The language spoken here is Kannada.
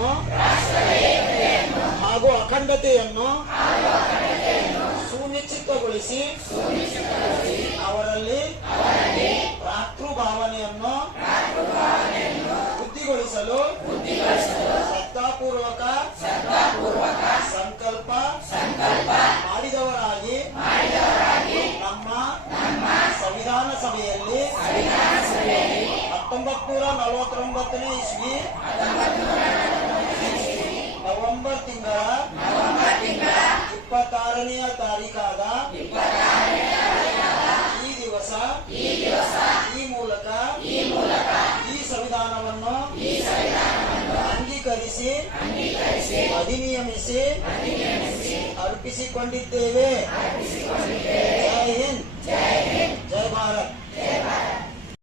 ಏಕತೆಯನ್ನು ಹಾಗೂ ಅಖಂಡತೆಯನ್ನು ಸುನಿಶ್ಚಿತಗೊಳಿಸಿ ಅವರಲ್ಲಿ ಭ್ರಾತೃಭಾವನೆಯನ್ನು ವೃದ್ಧಿಗೊಳಿಸಲು ಶ್ರದ್ಧಾಪೂರ್ವಕ ಸಂಕಲ್ಪ ಮಾಡಿದವರಾಗಿ ನಮ್ಮ ಸಂವಿಧಾನ ಸಭೆಯಲ್ಲಿ 1949ನೇ ಇಸ್ವಿ ನವೆಂಬರ್ ತಿಂಗಳ 26ನೇ ತಾರೀಕಾದ ಈ ದಿವಸ ಈ ಮೂಲಕ ಈ ಸಂವಿಧಾನವನ್ನು ಅಂಗೀಕರಿಸಿ ಅಧಿನಿಯಮಿಸಿ ಅರ್ಪಿಸಿಕೊಂಡಿದ್ದೇವೆ.